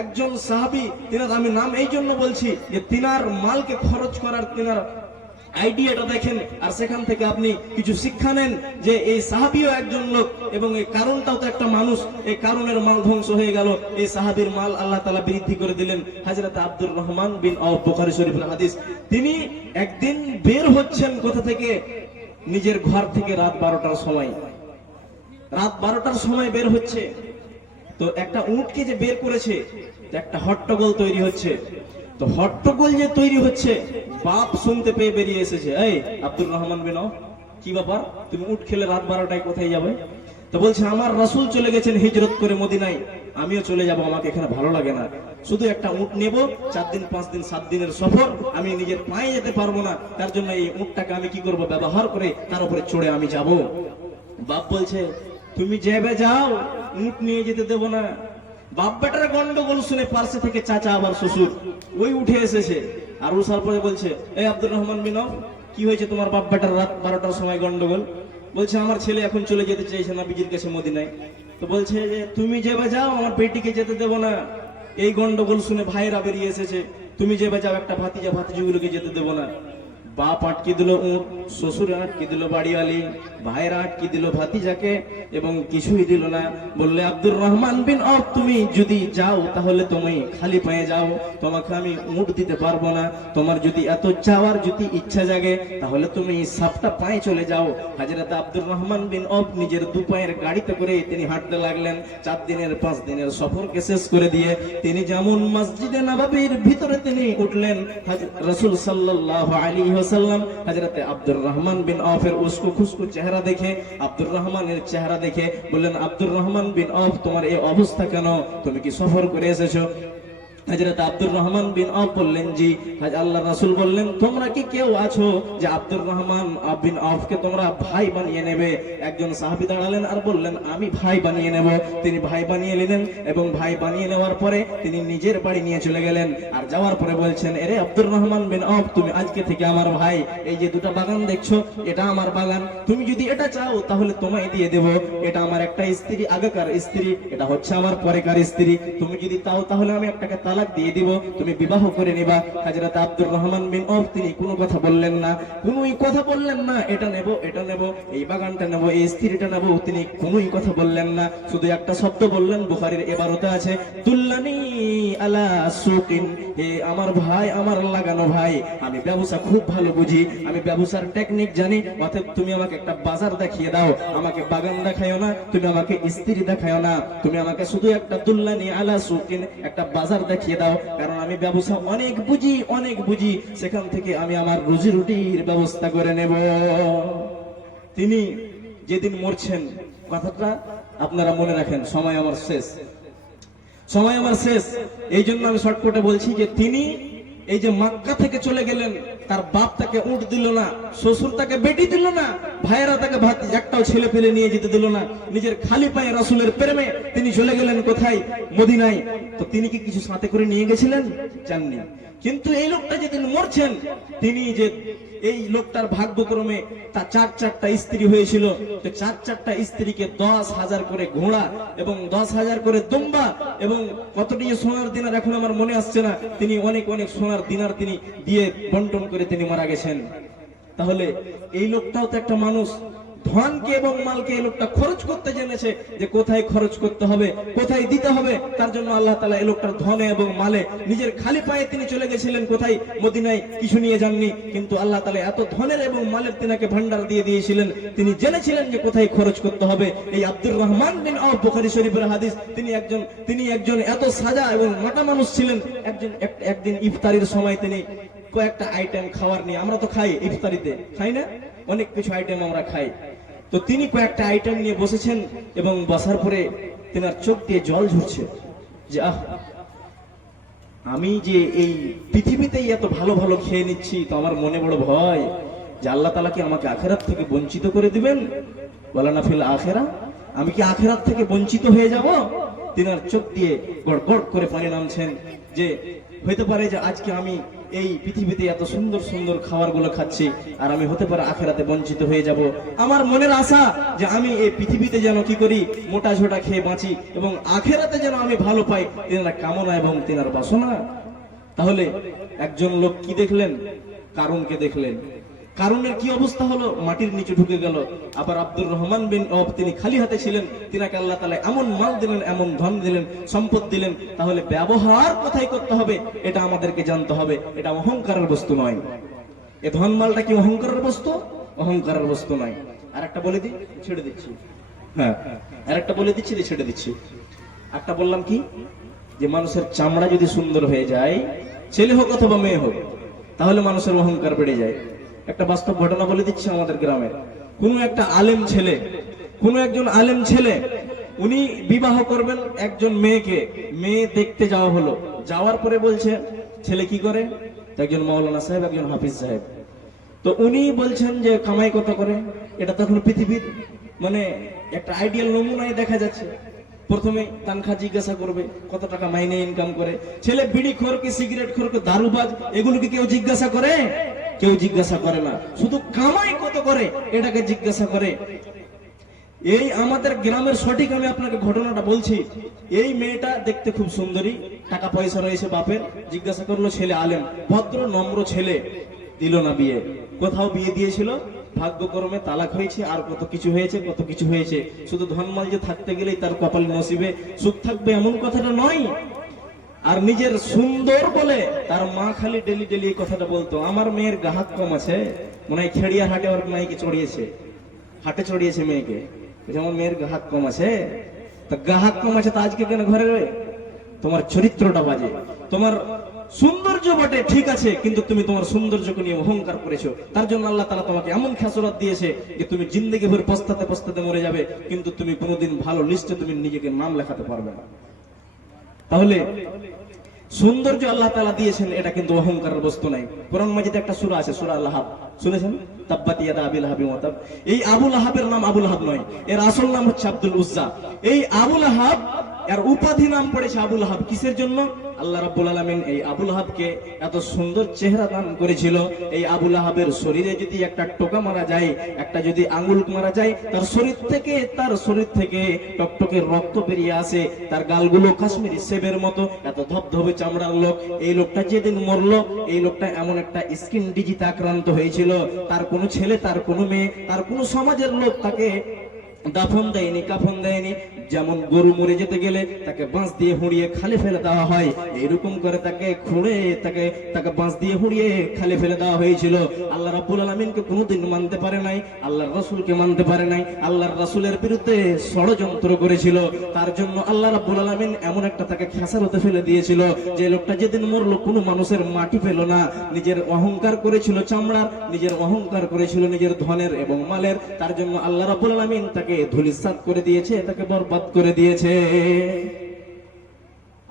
একজন সাহাবী, তিনার আমি নাম এই জন্য বলছি যে তিনার মালকে খরচ করার তিনার আইডিয়াটা দেখেন, আর সেখান থেকে আপনি কিছু শিক্ষা নেন যে এই সাহাবীও একজন লোক এবং এই কারণটাও তো একটা মানুষ। এই কারণের মাল ধ্বংস হয়ে গেল, এই সাহাবীর মাল আল্লাহ তাআলা বৃদ্ধি করে দিলেন। হযরত আব্দুর রহমান বিন আওফ, বুখারী শরীফের হাদিস, তিনি একদিন বের হচ্ছেন কোথা থেকে, নিজের ঘর থেকে রাত 12টার সময়, রাত 12টার সময় বের হচ্ছে। তো একটা উটকে যে বের করেছে, একটা হট্টগোল তৈরি হচ্ছে। তো হট্টগোল যে তৈরি হচ্ছে, বাপ শুনতে পেয়ে বেরিয়ে এসেছে, এই আব্দুর রহমান বিন আওফ, কি ব্যাপার, তুমি উট খেলে রাত 12টায় কোথায় যাবে? তো বলছে, আমার রাসূল চলে গেছেন হিজরত করে মদিনায়, আমিও চলে যাব, আমাকে এখানে ভালো লাগে না। শুধু একটা উট নেব, 4 দিন 5 দিন 7 দিনের সফর, আমি নিজের পায়ে যেতে পারবো না, তার জন্য এই উটটাকে আমি কি করব, ব্যবহার করে তার উপরে চড়ে আমি যাব। বাপ বলছে, তুমি যাবে যাও, উট নিয়ে যেতে দেব না। বাপ বেটার গন্ডগোল শুনে পার্শ্বে থেকে চাচা আবার শ্বশুর ওই উঠে এসেছে, আর উসার পরে বলছে, এই আব্দুর রহমান বিন আওফ, কি হয়েছে তোমার বাপ বেটার রাত 12টার সময় গন্ডগোল? বলছে, আমার ছেলে এখন চলে যেতে চাইছে না বিজির কাছে মদিনায়। তো বলছে যে তুমি যাবে যাও, আমার বেটিকে যেতে দেব না। এই গন্ডগোল শুনে ভাইরা বেরিয়ে এসেছে, তুমি যাবে যাও, একটা ভাতিজা ভাতিজিগুলোকে যেতে দেব না। বাপ আটকে দিল উট, শ্বশুর আটকে দিল বাড়িওয়ালি, ভাইরা আটকে দিল ভাতিজাকে, এবং কিছুই দিল না। বললে, আব্দুর রহমান বিন আওফ, তুমি যদি যাও তাহলে তুমি খালি পায়ে যাও, তোমাকে আমি উট দিতে পারবো না। তোমার যদি এত চাওয়ার যদি ইচ্ছা জাগে, তাহলে তুমি সাপটা পায়ে চলে যাও। হযরত আব্দুর রহমান বিন আওফ নিজের 2 পায়ের গাড়িতে করে তিনি হাঁটতে লাগলেন। 4 দিনের 5 দিনের সফরকে শেষ করে দিয়ে তিনি যেমন মসজিদে নববীর ভিতরে তিনি উঠলেন, রাসূল সাল্লাল্লাহু আলাইহি ওয়াসাল্লাম হযরত আব্দুর রহমান বিন আওফের উস্কো খুস্কো চেহারা দেখে, আব্দুর রহমানের চেহারা দেখে বললেন, আব্দুর রহমান বিন আওফ, তোমার এই অবস্থা কেন? তুমি কি সফর করে এসেছো? হযরত আব্দুর রহমান বিন আওফ বললেন, জি। আল্লাহর রাসূল বললেন, তোমরা কি কেউ আছো যে আব্দুর রহমান বিন আওফকে তোমরা ভাই বানিয়ে নেবে? একজন সাহাবী দাঁড়ালেন আর বললেন, আমি ভাই বানিয়ে নেব। তিনি ভাই বানিয়ে নিলেন এবং ভাই বানিয়ে নেওয়ার পরে তিনি নিজের বাড়ি নিয়ে চলে গেলেন। আর যাওয়ার পরে বলছেন, এরে আব্দুর রহমান বিন আওফ, তুমি আজকে থেকে আমার ভাই। এই যে 2টা বাগান দেখছো, এটা আমার বাগান। তুমি যদি এটা চাও তাহলে তোমায় দিয়ে দেব। এটা আমার একটা স্ত্রী, আগেকার স্ত্রী, এটা হচ্ছে আমার পরেকার স্ত্রী। তুমি যদি চাও তাহলে আমি একটাকে তালাক দিয়ে দিব, তুমি বিবাহ করে নিবা। হযরত আব্দুর রহমান বিন আওফ তিনি কোনো কথা বললেন না, কোনোই কথা বললেন না। এটা নেব, এটা নেব, এই বাগানটা নেব, এই স্ত্রীটা নেব, তিনি কোনোই কথা বললেন না। শুধু একটা শব্দ বললেন, বুখারীর এবারতে আছে, দুল্লানি আলা সুকিন, হে আমার ভাই, আমার লাগানো ভাই, আমি ব্যবসা খুব ভালো বুঝি, আমি ব্যবসার টেকনিক জানি, অতএব তুমি আমাকে একটা বাজার দেখিয়ে দাও। আমাকে বাগান দেখায়ও না, তুমি আমাকে স্ত্রী দেখায়ও না, তুমি আমাকে শুধু একটা দুল্লানি আলা সুকিন, একটা বাজার দেখিয়ে পাঠিয়ে দাও, কারণ আমি ব্যবসা অনেক বুঝি, সেখান থেকে আমি আমার রুজি রুটির ব্যবস্থা করে নেব। তিনি যেদিন মরছেন, কথাটা আপনারা মনে রাখেন, সময় আমার শেষ। এই জন্য আমি শর্টকাটে বলছি যে তিনি এই যে মক্কা থেকে চলে গেলেন, তার বাপ তাকে উট দিল না, শ্বশুর তাকে বেটি দিল না, ভাইয়েরা তাকে ভাত একটাও ছেলে পেলে নিয়ে যেতে দিল না, নিজের খালি পায়ে রাসূলের প্রেমে তিনি চলে গেলেন কোথায়? মদিনায়। তো তিনি কি কিছু সাথে করে নিয়ে গেছিলেন? জাননি। কিন্তু এই লোকটা যেদিন মরছেন, তিনি যে এই লোকটার ভাগ্যক্রমে তার চারটা স্ত্রী হয়েছিল, তো চারটা স্ত্রীকে 10,000 করে ঘোড়া এবং 10,000 করে দুম্বা এবং কতটি সোনার দিনার এখন আমার মনে আসছে না, তিনি অনেক সোনার দিনার তিনি দিয়ে বন্টন করে তিনি মারা গেছেন। তাহলে এই লোকটাও তো একটা মানুষ, ধনকে এবং মালকে এই লোকটা খরচ করতে জেনেছে যে কোথায় খরচ করতে হবে, কোথায় দিতে হবে। তার জন্য আল্লাহ তাআলা এই লোকটার ধনে এবং মালে নিজের খালি পায়ে তিনি চলে গেছিলেন কোথায়? মদিনায়, কিছু নিয়ে যাননি। কিন্তু আল্লাহ তাআলা এত ধনের এবং মালের তিনাকে ভান্ডার দিয়ে দিয়েছিলেন, তিনি জেনেছিলেন যে কোথায় খরচ করতে হবে। এই আব্দুর রহমান বিন আওফ, বুখারী শরীফের হাদিস, তিনি একজন এত সাজা এবং মোটা মানুষ ছিলেন। একদিন ইফতারির সময় তিনি কয়েকটা আইটেম খাবার নিয়ে, আমরা তো খাই ইফতারিতে, খাই না? অনেক কিছু আইটেম আমরা খাই। তো তিনি কয়েকটা আইটেম নিয়ে বসেছেন এবং বসার পরে তেনার চোখ দিয়ে জল ঝরছে যে আমি যে এই পৃথিবীতেই এত ভালো খেয়ে নিচ্ছি, তো আমার মনে বড় ভয় যে আল্লাহ তাআলা কি আমাকে আখিরাত থেকে বঞ্চিত করে দিবেন? বলা না ফিল আখিরা, আমি কি আখিরাত থেকে বঞ্চিত হয়ে যাব? তেনার চোখ দিয়ে গড়গড় করে পানি নামছেন যে হইতে পারে যে আজকে আমি এই পৃথিবীতে এত সুন্দর খাবারগুলো খাচ্ছি, আর আমি হতে পারে আখিরাতে বঞ্চিত হয়ে যাব। আমার মনের আশা যে আমি এই পৃথিবীতে যেন কি করি, মোটা ঝোটা খেয়ে বাঁচি এবং আখিরাতে যেন আমি ভালো পাই, তেনার কামনা এবং তেনার বাসনা। তাহলে একজন লোক কি দেখলেন? কারুনকে দেখলেন। কারুনের কি অবস্থা হলো? মাটির নিচে ঢুকে গেল। আবার আব্দুর রহমান বিন আওফ, তিনি খালি হাতে ছিলেন, তিনাকে আল্লাহ তাআলা এমন মাল দিলেন, এমন ধন দিলেন, সম্পদ দিলেন। তাহলে ব্যবহার কোথায় করতে হবে এটা আমাদেরকে জানতে হবে। এটা অহংকারের বস্তু নয়। এই ধন মালটা কি অহংকারের বস্তু? অহংকারের বস্তু নয়। আর একটা বলে দিই, ছেড়ে দিচ্ছি। হ্যাঁ, আর একটা বলে দিচ্ছি, ছেড়ে দিচ্ছি। একটা বললাম কি, যে মানুষের চামড়া যদি সুন্দর হয়ে যায়, ছেলে হোক অথবা মেয়ে হোক, তাহলে মানুষের অহংকার বেড়ে যায়। একটা বাস্তব ঘটনা বলে দিচ্ছি আমাদের গ্রামের। কোনো একজন আলেম ছেলে উনি বিবাহ করবেন একজন মেয়েকে, মেয়ে দেখতে যাওয়া হলো। যাওয়ার পরে বলছে ছেলে কি করে? একজন মাওলানা সাহেব, একজন হাফিজ সাহেব। তো উনি বলছেন যে কামাই কত করে? এটা তখন পৃথিবীর মানে একটা আইডিয়াল নমুনায় দেখা যাচ্ছে। প্রথমে তানখা জিজ্ঞাসা করবে কত টাকা মাইনে ইনকাম করে। ছেলে বিড়ি খোর কি সিগারেট খোর কি দারুবাজ, এগুলোকে কেউ জিজ্ঞাসা করে? কেউ জিজ্ঞাসা করে না। শুধু কামাই কত করে এটাকে জিজ্ঞাসা করে। এই আমাদের গ্রামের সঠিক আমি আপনাকে ঘটনাটা বলছি। এই মেয়েটা দেখতে খুব সুন্দরী, টাকা পয়সা রয়েছে বাপের। জিজ্ঞাসা করলো, ছেলে আলেম, ভদ্র নম্র ছেলে, দিল না বিয়ে। কোথাও বিয়ে দিয়েছিল, ভাগ্যক্রমে তালাক হয়েছে, আর কত কিছু হয়েছে। শুধু ধনমাল যে থাকতে গেলেই তার কপাল নসিবে সুখ থাকবে এমন কথাটা নয়। আর নিজের সুন্দর বলে তার মা খালি ডেলি এই কথাটা বলতো, আমার মেয়ের গ্রাহক কম আছে, মনে হয় খেড়িয়া হাটে ওর মেয়েকে হাটে চড়িয়েছে মেয়েকে। যেমন মেয়ের গ্রাহক কম আছে, তা গ্রাহক কম আছে তা আজকে কেন ঘরে রয়ে? তোমার চরিত্রটা বাজে। তোমার সৌন্দর্য বটে ঠিক আছে, কিন্তু তুমি তোমার সৌন্দর্যকে নিয়ে অহংকার করেছো। তার জন্য আল্লাহ তাআলা তোমাকে এমন খেসারত দিয়েছে যে তুমি জিন্দেগি ভর পস্তাতে মরে যাবে, কিন্তু তুমি কোনোদিন ভালো লিস্টে তুমি নিজেকে নাম লেখাতে পারবে না। তাহলে সৌন্দর্য আল্লাহ তাআলা দিয়েছেন, এটা কিন্তু অহংকারের বস্তু নাই। কোরআন মাজিদে একটা সূরা আছে, সূরা লাহাব, শুনেছেন? তাব্বাত ইয়াদা আবি লাহাবিন ওয়া তাব। এই আবু লাহাবের নাম আবু লাহাব নয়, এর আসল নাম হচ্ছে আব্দুল উজ্জা। এই আবু লাহাব এর উপাধি নাম পড়েছে আবু লাহাব। কিসের জন্য? আল্লাহ রাব্বুল আলামিন এই আবু লাহাবকে এত সুন্দর চেহারা দান করেছিল। এই আবু লাহাবের শরীরে যদি একটা টোকা মারা যায়, একটা যদি আঙ্গুল মারা যায়, তার শরীর থেকে টকটকে রক্ত বেরিয়ে আসে। তার গালগুলো কাশ্মীরি সেবের মতো, এত ধবধবে চামড়ার লোক। এই লোকটা যেদিন মরলো, এই লোকটা এমন একটা স্কিন ডিজিতে আক্রান্ত হয়েছিল, তার কোনো ছেলে, তার কোনো মেয়ে, তার কোনো সমাজের লোক তাকে দাফন দেয়নি, কাফন দেয়নি। যেমন গরু মরে যেতে গেলে তাকে বাঁশ দিয়ে হুঁড়িয়ে খালে ফেলে দেওয়া হয়, এইরকম করে তাকে খুঁড়ে তাকে বাঁশ দিয়ে হুঁড়িয়ে খালে ফেলে দেওয়া হয়েছিল। আল্লাহ রাব্বুল আলামিনকে কোনোদিন মানতে পারে নাই, আল্লাহর রাসূলকে মানতে পারে নাই, আল্লাহর রাসূলের বিরুদ্ধে ষড়যন্ত্র করেছিল। তার জন্য আল্লাহ রাব্বুল আলামিন এমন একটা তাকে খেসারতে ফেলে দিয়েছিল যে লোকটা যেদিন মরলো কোনো মানুষের মাটি পেল না। নিজের অহংকার করেছিল চামড়ার, নিজের অহংকার করেছিল নিজের ধনের এবং মালের। তার জন্য আল্লাহ রাব্বুল আলামিন তাকে ধূলিসাৎ করে দিয়েছে, তাকে বরবাদ করে দিয়েছে।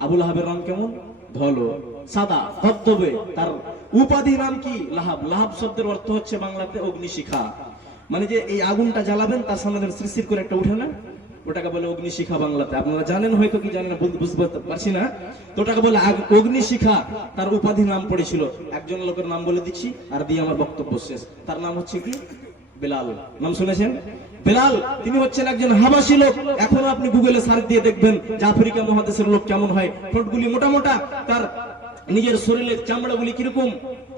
আবু লাহাবের রং কেমন? ধলো, সাদা, ধবধবে। তার উপাধি নাম কি? লাহাব। লাহাব শব্দের অর্থ হচ্ছে বাংলাতে অগ্নিশিখা। মানে যে এই আগুনটা জ্বালাবেন তার সামনে শিরশির করে একটা উঠে না, ওটাকে বলে অগ্নিশিখা বাংলাতে। আপনারা জানেন হয়তো কি জানেন না, বুঝতে পারছি না। তো ওটাকে বলে অগ্নিশিখা। তার উপাধি নাম পড়েছিল, একজন লোকের নাম বলে দিচ্ছি আর দিয়ে আমার বক্তব্য শেষ। তার নাম হচ্ছে কি? বেলাল। নাম শুনেছেন? বেলাল। তিনি হচ্ছেন একজন হাবাসী লোক। এখন আপনি গুগলে সার্চ দিয়ে দেখবেন যে আফ্রিকা মহাদেশের লোক কেমন হয়। ঠোঁটগুলি মোটা মোটা, তার নিজের শরীরের চামড়াগুলি কিরকম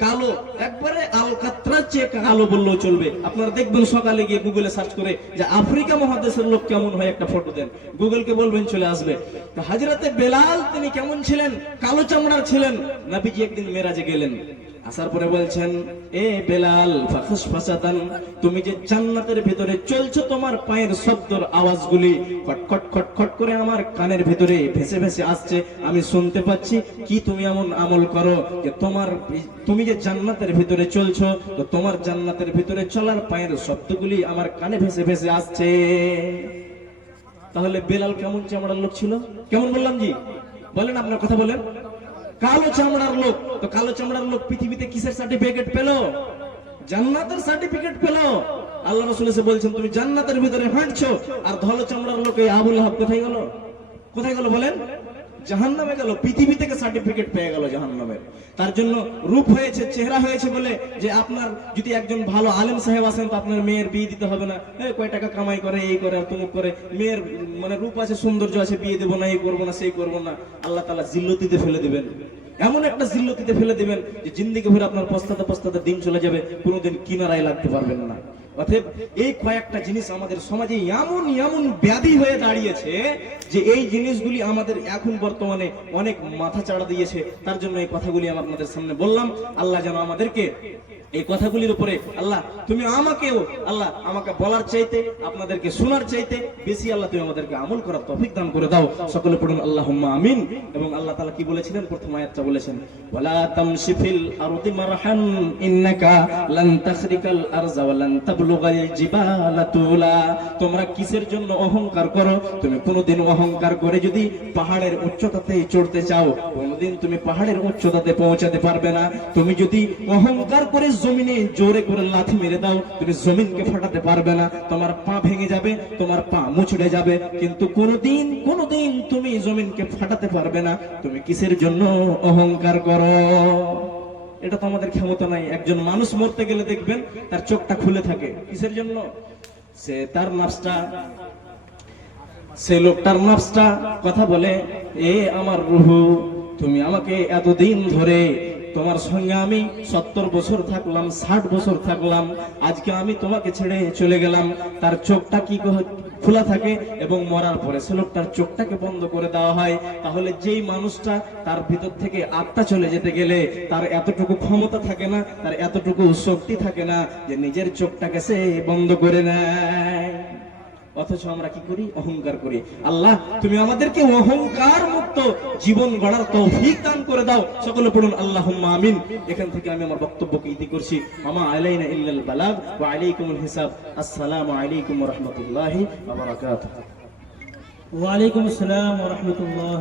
কালো, একবারে আলকাত্রার চেয়ে কালো বললেও চলবে। আপনারা দেখবেন সকালে গিয়ে গুগলে সার্চ করে যে আফ্রিকা মহাদেশের লোক কেমন হয় একটা ফটো দেন, গুগলকে বলবেন চলে আসবে। তো হযরতে বেলাল তিনি কেমন ছিলেন? কালো চামড়ার ছিলেন। নবীজি একদিন মেরাজে গেলেন, আসার পরে বলছেন, এ বেলাল ফাখাস ফাসাতান, তুমি যে জান্নাতের ভিতরে চলছো, তোমার পায়ের শব্দের আওয়াজগুলি খটখট খটখট করে আমার কানের ভিতরে ভেসে ভেসে আসছে, আমি শুনতে পাচ্ছি। কি তুমি এমন আমল করো যে তুমি যে জান্নাতের ভিতরে চলছো, তো তোমার জান্নাতের ভিতরে চলার পায়ের শব্দগুলি আমার কানে ভেসে ভেসে আসছে। তাহলে বেলাল কেমন চামড়ার লোক ছিল? কেমন বললাম জি? বলেন, আপনার কথা বলেন। কালো চামড়ার লোক। তো কালো চামড়ার লোক পৃথিবীতে কিসের সার্টিফিকেট পেল? জান্নাতের সার্টিফিকেট পেল। আল্লাহ রাসূল এসে বলছেন তুমি জান্নাতের ভিতরে হাঁটছো, আর ধলো চামড়ার লোক এই আবু লাহাব কোথায় গেল? কোথায় গেল বলেন? জাহান্নামে গেল। পৃথিবী থেকে সার্টিফিকেট পেয়ে গেল জাহান্নামের। তার জন্য রূপ হয়েছে, চেহারা হয়েছে বলে যে আপনার যদি একজন ভালো আলেম সাহেব আসেন তো আপনার মেয়ের বিয়ে দিতে হবে না। কয় টাকা কামাই করে, এই করে আর তুমুক করে, মেয়ের মানে রূপ আছে, সৌন্দর্য আছে, বিয়ে দেবো না, এই করবো না, সেই করবো না। আল্লাহ তাআলা জিল্লতিতে ফেলে দিবেন, এমন একটা জিল্লতিতে ফেলে দিবেন যে জিন্দেগি ভরে আপনার পস্তাতে পস্তাতে দিন চলে যাবে, কোনোদিন কিনারায় লাগতে পারবেন না। অতএব এই কয়েকটা জিনিস আমাদের সমাজে এমন এমন ব্যাধি হয়ে দাঁড়িয়েছে যে এই জিনিসগুলি আমাদের এখন বর্তমানে অনেক মাথা চাড়া দিয়েছে। তার জন্য এই কথাগুলি আমি আপনাদের সামনে বললাম। আল্লাহ যেন আমাদেরকে এই কথাগুলির উপরে আল্লাহ তুমি আমাকে বলার চাইতে, আপনাদেরকে শোনার চাইতে বেশি আল্লাহ তুমি আমাদেরকে আমল করার তৌফিক দান করে দাও। সকলে পড়ুন আল্লাহুম্মা আমিন। এবং আল্লাহ তাআলা কি বলেছিলেন? প্রথম আয়াতটা বলেছেন, ওয়ালা তামশি ফিল আরদি মারহান ইন্নাকা লান তাখরিকাল আরজা ওয়া লান তাবলুগাল জিবালা তুলা। তোমরা কিসের জন্য অহংকার করো? তুমি কোনোদিন অহংকার করে যদি পাহাড়ের উচ্চতাতে চড়তে চাও, কোনোদিন তুমি পাহাড়ের উচ্চতাতে পৌঁছাতে পারবে না। তুমি যদি অহংকার করে জমিনে জোরে করে লাথি মেরে দাও, তুমি জমিনকে ফাটাতে পারবে না। তোমার পা ভেঙে যাবে, তোমার পা মুচড়ে যাবে, কিন্তু কোনোদিন তুমি জমিনকে ফাটাতে পারবে না। তুমি কিসের জন্য অহংকার করো? এটা তো আমাদের ক্ষমতা নাই। একজন মানুষ মরতে গেলে দেখবেন তার চোখটা খুলে থাকে, কিসের জন্য? সে তার নাফসটা, সে লোকটার নাফসটা কথা বলে, এ আমার রুহু, তুমি আমাকে এতদিন ধরে, তোমার সঙ্গে আমি 70 বছর থাকলাম, 60 বছর থাকলাম, আজকে আমি তোমাকে ছেড়ে চলে গেলাম। তার চোখটা কি খোলা থাকে এবং মরার পরে সে লোকটার চোখটাকে বন্ধ করে দেওয়া হয়। তাহলে যেই মানুষটা তার ভিতর থেকে আত্মা চলে যেতে গেলে তার এতটুকু ক্ষমতা থাকে না, তার এতটুকু শক্তি থাকে না যে নিজের চোখটাকে সে বন্ধ করে নেয়। অথচ আমরা কি করি? অহংকার করি। আল্লাহ তুমি আমাদেরকে অহংকার মুক্ত জীবন গড়ার তৌফিক দান করে দাও। সকলে পড়ুন আল্লাহুম্মা আমিন। এখান থেকে আমি আমার বক্তব্যকে ইতি করছি। মামা আলাইনা ইল্লাল বালাগ ওয়া আলাইকুমুল হিসাব। আসসালামু আলাইকুম ওয়া রাহমাতুল্লাহি ওয়া বারাকাতুহু। ওয়া আলাইকুম আসসালাম ওয়া রাহমাতুল্লাহ।